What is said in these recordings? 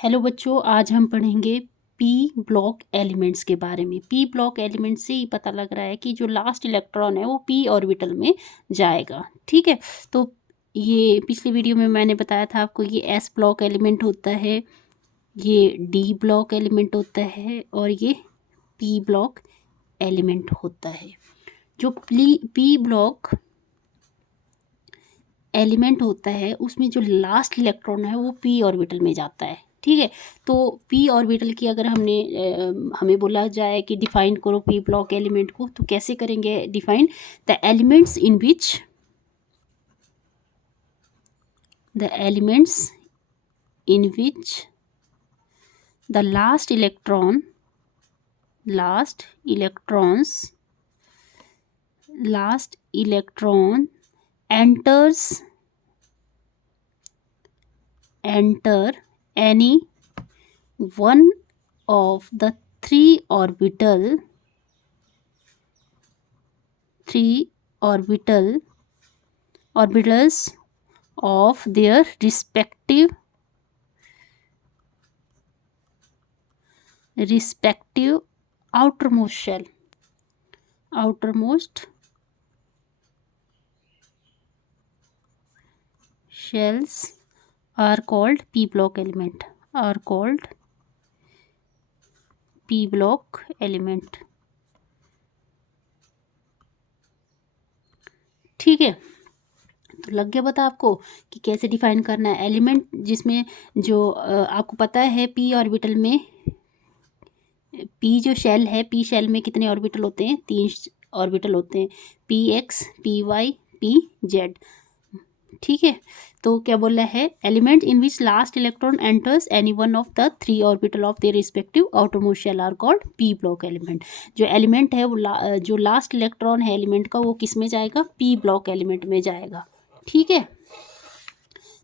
Hello बच्चों, आज हम पढ़ेंगे पी ब्लॉक एलिमेंट्स के बारे में। पी ब्लॉक एलिमेंट्स से ही पता लग रहा है कि जो लास्ट इलेक्ट्रॉन है वो पी ऑर्बिटल में जाएगा। ठीक है, तो ये पिछली वीडियो में मैंने बताया था आपको, ये एस ब्लॉक एलिमेंट होता है, ये डी ब्लॉक एलिमेंट होता है और ये पी ब्लॉक एलिमेंट होता है। जो पी ब्लॉक एलिमेंट होता है उसमें जो लास्ट इलेक्ट्रॉन है वो पी ऑर्बिटल में जाता है। ठीक है, तो पी ऑर्बिटल की अगर हमें बोला जाए कि डिफाइन करो पी ब्लॉक एलिमेंट को, तो कैसे करेंगे define? The elements in which the last electron enter any one of the three orbitals of their respective outermost shells are called p block element. ठीक है, तो लग गया पता आपको कि कैसे डिफाइन करना है एलिमेंट, जिसमें जो आपको पता है पी ऑर्बिटल में, पी जो शेल है, पी शेल में कितने ऑर्बिटल होते हैं? 3 ऑर्बिटल होते हैं, p x, p y, p z. ठीक है, तो क्या बोला है? Element in which last electron enters any one of the 3 orbital of their respective outermost shell are called p block element. जो एलिमेंट है वो जो लास्ट इलेक्ट्रॉन है एलिमेंट का, वो किस में जाएगा? पी ब्लॉक एलिमेंट में जाएगा। ठीक है,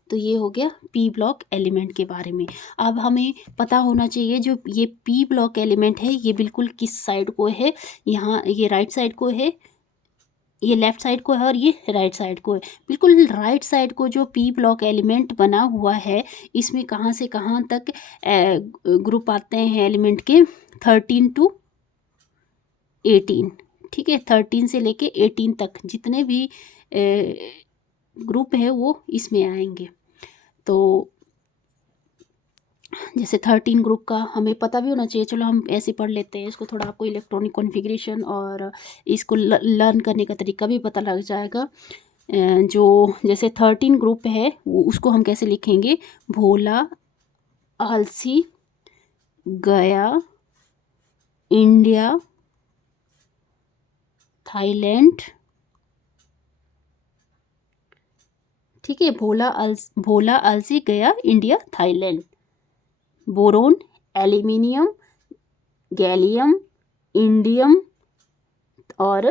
तो ये हो गया पी ब्लॉक एलिमेंट के बारे में। अब हमें पता होना चाहिए जो ये पी ब्लॉक एलिमेंट है ये बिल्कुल किस साइड को है। यहाँ ये राइट साइड को है, ये लेफ्ट साइड को है और ये राइट साइड को है। बिल्कुल राइट साइड को जो पी ब्लॉक एलिमेंट बना हुआ है, इसमें कहाँ से कहाँ तक ग्रुप आते हैं एलिमेंट के? 13 to 18। ठीक है, 13 से लेके 18 तक जितने भी ग्रुप है वो इसमें आएंगे। तो जैसे 13 ग्रुप का हमें पता भी होना चाहिए, चलो हम ऐसे पढ़ लेते हैं इसको, थोड़ा आपको इलेक्ट्रॉनिक कॉन्फ़िगरेशन और इसको लर्न करने का तरीका भी पता लग जाएगा। जो जैसे 13 ग्रुप है वो उसको हम कैसे लिखेंगे? भोला, आलसी, गया, इंडिया, थाईलैंड। ठीक है, भोला, आलसी, गया, India, Thailand. Boron, aluminium, gallium, indium और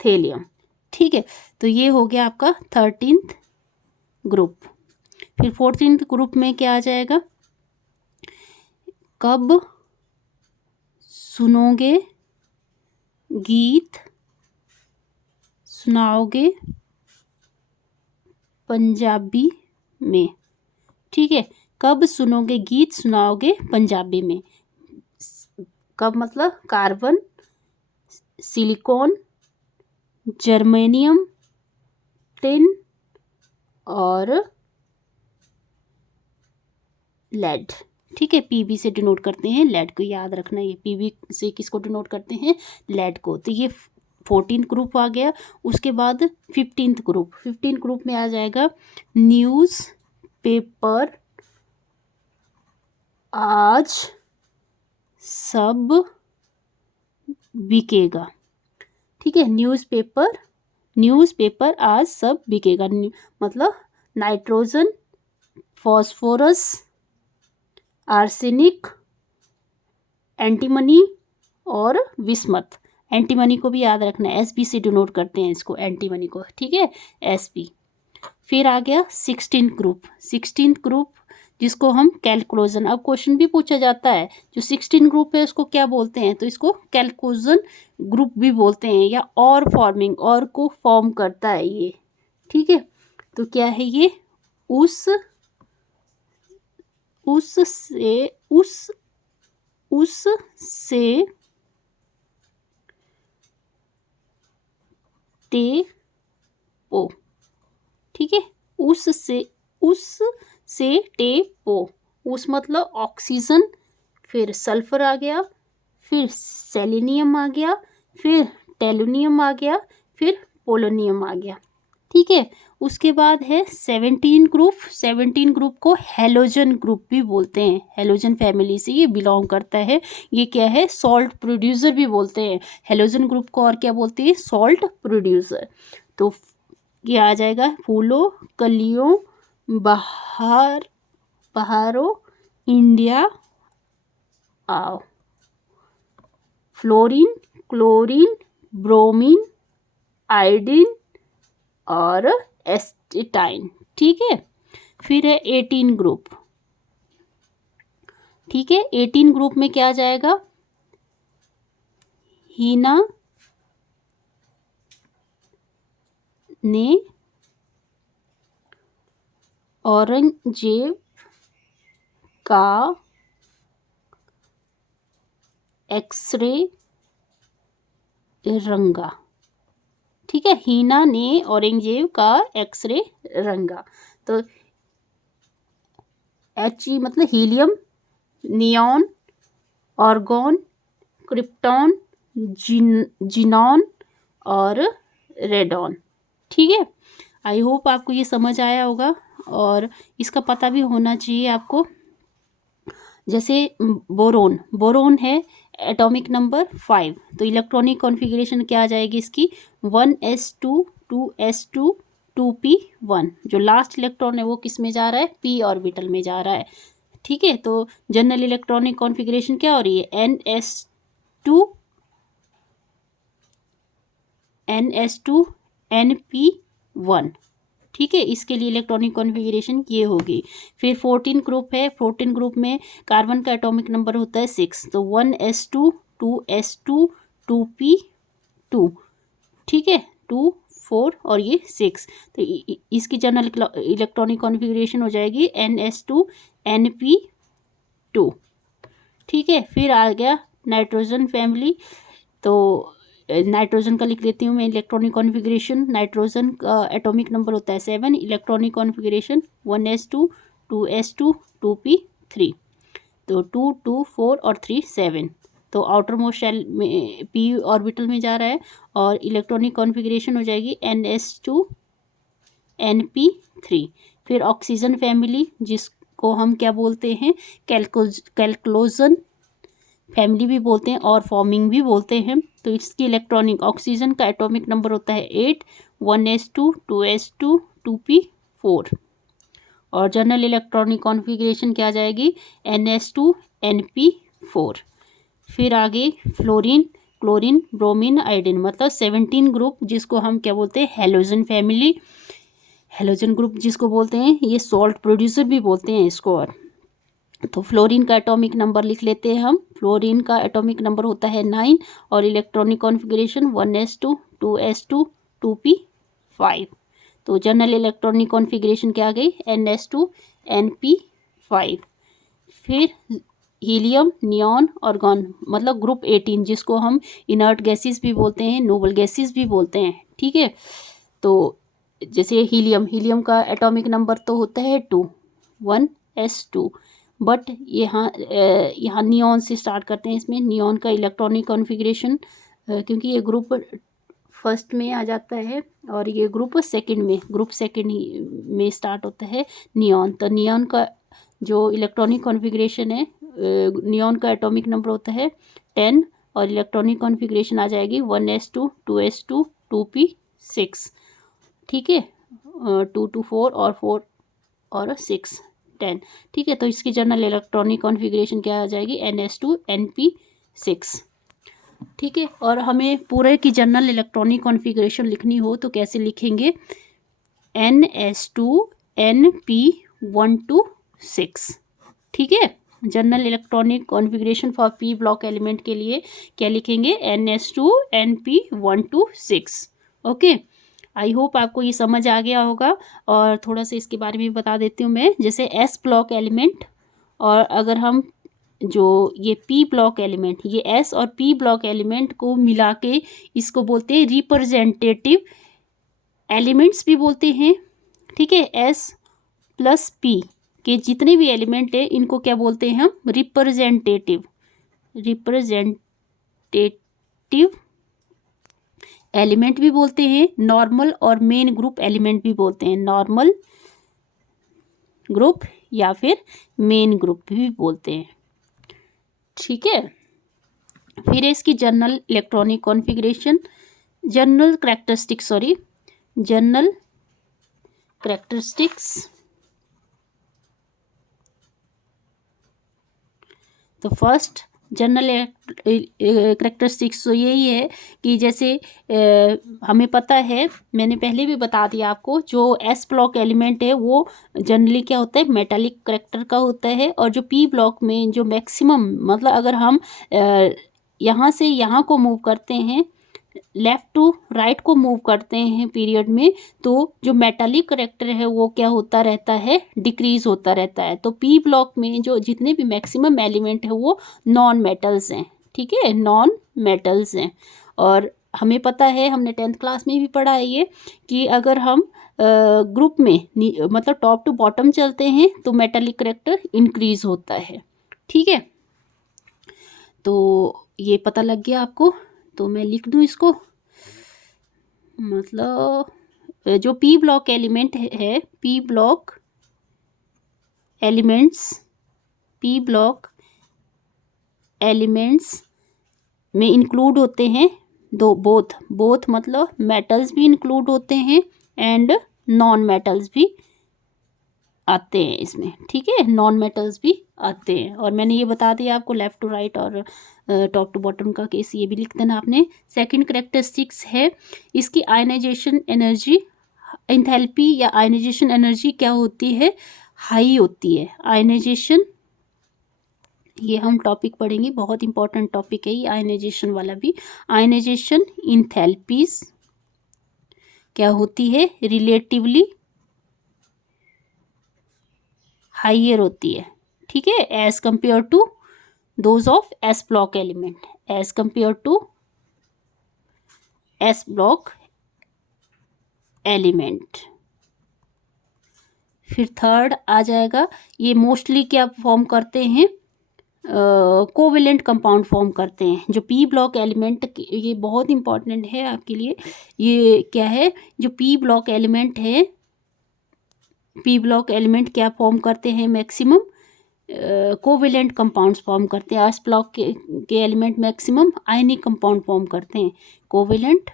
थेलियम। ठीक है, तो ये हो गया आपका 13th ग्रुप। फिर 14th ग्रुप में क्या आ जाएगा? कब सुनोगे गीत सुनाओगे पंजाबी में। ठीक है, कब सुनोगे गीत सुनाओगे पंजाबी में। कब मतलब कार्बन, सिलिकॉन, जर्मेनियम, टिन और लेड। ठीक है, पीबी से डिनोट करते हैं लेड को, याद रखना ये पीबी से किसको डिनोट करते हैं? लेड को। तो ये 14th ग्रुप आ गया। उसके बाद 15th ग्रुप में आ जाएगा न्यूज़ पेपर आज सब बिकेगा। ठीक है, न्यूज़पेपर आज सब बिकेगा मतलब नाइट्रोजन, फॉस्फोरस, आर्सेनिक, एंटीमनी और विस्मत। एंटीमनी को भी याद रखना है, एसपी से डिनोट करते हैं इसको, एंटीमनी को। ठीक है, एसपी। फिर आ गया 16th ग्रुप जिसको हम कैलकुलोजन, अब क्वेश्चन भी पूछा जाता है जो 16 ग्रुप है उसको क्या बोलते हैं, तो इसको कैलकुलोजन ग्रुप भी बोलते हैं, या और फॉर्मिंग, और को फॉर्म करता है ये। ठीक है, तो क्या है ये? उस उससे टेपो, ठीक है, उससे टेपो, उस मतलब ऑक्सीजन, फिर सल्फर आ गया, फिर सेलेनियम आ गया, फिर टेलुनियम आ गया, फिर पोलोनियम आ गया, ठीक है। उसके बाद है 17 ग्रुप। 17 ग्रुप को हेलोजन ग्रुप भी बोलते हैं, हेलोजन फैमिली से ये बिलोंग करता है। ये क्या है, सॉल्ट प्रोड्यूसर भी बोलते हैं हेलोजन ग्रुप को, और क्या बोलते हैं, सॉल्ट प्रोड्यूसर। तो ये आ जाएगा फूलों, कलियों, बहारों, इंडिया आओ, फ्लोरीन, क्लोरीन, ब्रोमीन, आयोडीन और एस्टेटाइन, ठीक है। फिर है 18 ग्रुप, ठीक है। 18 ग्रुप में क्या आ जाएगा, हीना ने औरंगजेब का एक्सरे रंगा, ठीक है। हीना ने औरंगजेब का एक्सरे रंगा। तो He मतलब helium, neon, argon, krypton, xenon और रेडॉन, ठीक है। आई होप आपको ये समझ आया होगा, और इसका पता भी होना चाहिए आपको। जैसे बोरोन है एटॉमिक नंबर 5, तो इलेक्ट्रॉनिक कॉन्फ़िगरेशन क्या आ जाएगी इसकी, 1s2 2s2 2p1। जो लास्ट इलेक्ट्रॉन है वो किस में जा रहा है, p ऑर्बिटल में जा रहा है, ठीक है। तो जनरल इलेक्ट्रॉनिक कॉन्फ़िगरेशन क्या हो रही है, ns2 np1, ठीक है। इसके लिए इलेक्ट्रॉनिक कॉन्फ़िगरेशन ये होगी। फिर 14 ग्रुप है, 14 ग्रुप में कार्बन का एटॉमिक नंबर होता है 6, तो 1s2 2s2 2p2, ठीक है, 2 4 और ये 6। तो इसकी जनरल इलेक्ट्रॉनिक कॉन्फ़िगरेशन हो जाएगी ns2 np2, ठीक है। फिर आ गया नाइट्रोजन फैमिली, तो नाइट्रोजन का लिख देती हूँ मैं इलेक्ट्रॉनिक कॉन्फ़िगरेशन। नाइट्रोजन का एटॉमिक नंबर होता है 7, electronic configuration 1s2 2s2 2p3, तो 2 2 4 और 3 7। तो आउटर मोस्ट शेल में p ऑर्बिटल में जा रहा है, और इलेक्ट्रॉनिक कॉन्फ़िगरेशन हो जाएगी ns2 np3। फिर ऑक्सीजन फैमिली, जिसको हम क्या बोलते हैं, कैल्क्लोजन फैमिली भी बोलते हैं और फॉर्मिंग भी बोलते हैं। तो इसकी इलेक्ट्रॉनिक ऑक्सीजन का एटॉमिक नंबर होता है 8, 1s2 2s2 2p4, और जनरल इलेक्ट्रॉनिक कॉन्फ़िगरेशन क्या आ जाएगी, ns2 np4। फिर आगे फ्लोरीन, क्लोरीन, ब्रोमीन, आयोडीन, मतलब 17 ग्रुप, जिसको हम क्या बोलते हैं, हेलोजन फैमिली। हेलोजन ग्रुप जिसको बोलते हैं, ये सॉल्ट प्रोड्यूसर भी बोलते हैं इसको। और तो फ्लोरीन का एटॉमिक नंबर लिख लेते हैं हम। फ्लोरीन का एटॉमिक नंबर होता है 9, और electronic configuration 1s2 2s2 2p5। तो जनरल इलेक्ट्रॉनिक कॉन्फ़िगरेशन क्या आ गई, ns2 np5। फिर हीलियम, नियॉन, ऑर्गॉन, मतलब ग्रुप 18, जिसको हम इनर्ट गैसेस भी बोलते हैं, नोबल गैसेस भी बोलते हैं, ठीक है। तो जैसे हीलियम का एटॉमिक नंबर तो होता है 2, 1s2, बट यहाँ नियॉन से स्टार्ट करते हैं। इसमें नियॉन का इलेक्ट्रॉनिक कॉन्फ़िगरेशन, क्योंकि ये ग्रुप फर्स्ट में आ जाता है और ये ग्रुप सेकंड में स्टार्ट होता है नियॉन। तो नियॉन का जो इलेक्ट्रॉनिक कॉन्फ़िगरेशन है, नियॉन का एटॉमिक नंबर होता है 10, और इलेक्ट्रॉनिक कॉन्फ़िगरेशन आ जाएगी 1s2 2s2 2p6, ठीक है, 2 2 4 और 4 और 6 10, ठीक है। तो इसकी जनरल इलेक्ट्रॉनिक कॉन्फ़िगरेशन क्या आ जाएगी, ns2 np6, ठीक है। और हमें पूरे की जनरल इलेक्ट्रॉनिक कॉन्फ़िगरेशन लिखनी हो तो कैसे लिखेंगे, ns2 np1 to 6, ठीक है। General electronic configuration for p block element के लिए क्या लिखेंगे, ns2 np1 to 6, okay. I hope आपको ये समझ आ गया होगा। और थोड़ा सा इसके बारे में बता देती हूँ मैं, जैसे s ब्लॉक एलिमेंट और अगर हम जो ये पी ब्लॉक एलिमेंट, ये एस और पी ब्लॉक एलिमेंट को मिला के इसको बोलते हैं रिप्रेजेंटेटिव एलिमेंट्स भी बोलते हैं। ठीक है, एस प्लस पी के जितने भी एलिमेंट है इनको क्या बोलते हैं हम, रिप्रेजेंटेटिव एलिमेंट भी बोलते हैं, नॉर्मल और मेन ग्रुप एलिमेंट भी बोलते हैं, नॉर्मल ग्रुप या फिर मेन ग्रुप भी बोलते हैं। ठीक है, फिर है इसकी general electronic configuration, general characteristics. तो फर्स्ट जनरल कैरेक्टरिस्टिक्स तो यही है कि जैसे हमें पता है, मैंने पहले भी बता दिया आपको, जो एस ब्लॉक एलिमेंट है वो जनरली क्या होता है, मेटालिक करेक्टर का होता है। और जो पी ब्लॉक में जो मैक्सिमम, मतलब अगर हम यहाँ से यहाँ को मूव करते हैं, लेफ़्ट टू राइट को मूव करते हैं पीरियड में, तो जो मेटालिक करेक्टर है वो क्या होता रहता है, डिक्रीज होता रहता है। तो पी ब्लॉक में जो जितने भी मैक्सिमम एलिमेंट है वो नॉन मेटल्स हैं। ठीक है, नॉन मेटल्स हैं। और हमें पता है, हमने 10th क्लास में भी पढ़ा है ये, कि अगर हम ग्रुप में मतलब टॉप टू बॉटम चलते हैं तो मेटालिक करेक्टर इंक्रीज होता है। ठीक है, तो ये पता लग गया आपको, तो मैं लिख दूँ इसको। मतलब जो पी ब्लॉक एलिमेंट है, पी ब्लॉक एलिमेंट्स में इंक्लूड होते हैं दो, बोथ मतलब मेटल्स भी इंक्लूड होते हैं एंड नॉन मेटल्स भी आते हैं इसमें। ठीक है, नॉन मेटल्स भी आते हैं। और मैंने ये बता दिया आपको लेफ़्ट टू राइट और टॉप टू बॉटम का केस, ये भी लिख देना आपने। सेकंड कैरेक्टरिस्टिक्स है इसकी आयनाइजेशन एनर्जी, एंथैल्पी या आयनाइजेशन एनर्जी क्या होती है, हाई होती है। आयनाइजेशन, ये हम टॉपिक पढ़ेंगे, बहुत इंपॉर्टेंट टॉपिक है ये आयनाइजेशन वाला भी। आयनाइजेशन एंथैल्पीज क्या होती है, रिलेटिवली हाइयर होती है। ठीक है, as compare to those of s block element, as compare to s block element. फिर थर्ड आ जाएगा, ये मोस्टली क्या फॉर्म करते हैं, कोवेलेंट कंपाउंड फॉर्म करते हैं। जो पी ब्लॉक एलिमेंट, ये बहुत इंपॉर्टेंट है आपके लिए, ये क्या है, जो पी ब्लॉक एलिमेंट है, पी ब्लॉक एलिमेंट क्या फॉर्म करते हैं, मैक्सिमम कोवेलेंट कंपाउंड्स फॉर्म करते हैं। एस ब्लॉक के element maximum ionic compound form करते हैं, कोवेलेंट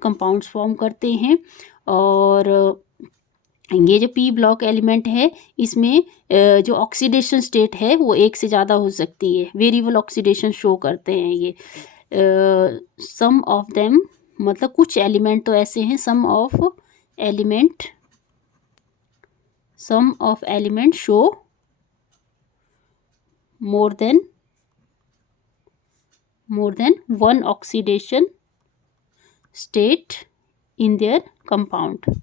कंपाउंड्स फॉर्म करते हैं। और ये जो पी ब्लॉक एलिमेंट है इसमें जो ऑक्सीडेशन स्टेट है वो एक से ज़्यादा हो सकती है, वेरिएबल ऑक्सीडेशन शो करते हैं ये। सम ऑफ देम, मतलब कुछ एलिमेंट तो ऐसे हैं, some of element show more than one oxidation state in their compound.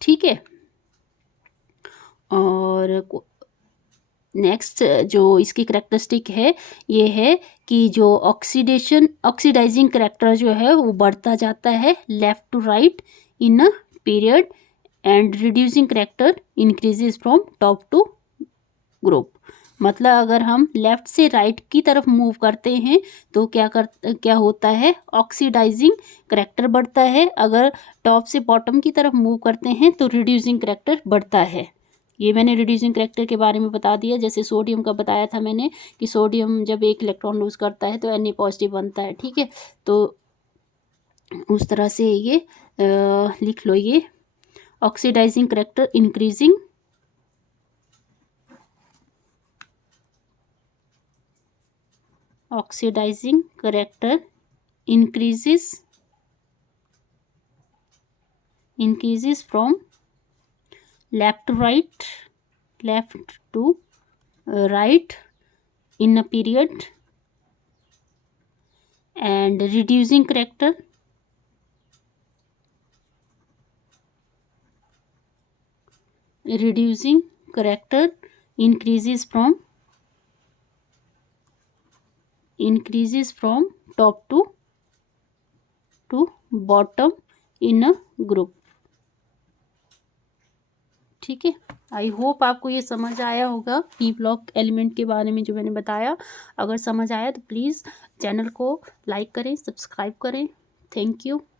ठीक है, और नेक्स्ट जो इसकी करेक्टरिस्टिक है ये है कि जो ऑक्सीडाइजिंग करेक्टर जो है वो बढ़ता जाता है left to right in a period, and reducing character increases from top to group. मतलब अगर हम लेफ़्ट से राइट की तरफ मूव करते हैं तो क्या होता है, ऑक्सीडाइजिंग करेक्टर बढ़ता है। अगर टॉप से बॉटम की तरफ मूव करते हैं तो रिड्यूसिंग करेक्टर बढ़ता है। ये मैंने रिड्यूसिंग करेक्टर के बारे में बता दिया। जैसे सोडियम का बताया था मैंने कि सोडियम जब एक इलेक्ट्रॉन लूज करता है तो Na पॉजिटिव बनता है। ठीक है, तो उस तरह से ये लिख लो, ये oxidising character increasing, oxidising character increases from left to right in a period, and reducing character reducing character increases from top to bottom in a group। ठीक है, आई होप आपको ये समझ आया होगा पी ब्लॉक एलिमेंट के बारे में जो मैंने बताया। अगर समझ आया तो प्लीज़ चैनल को लाइक करें, सब्सक्राइब करें। Thank you.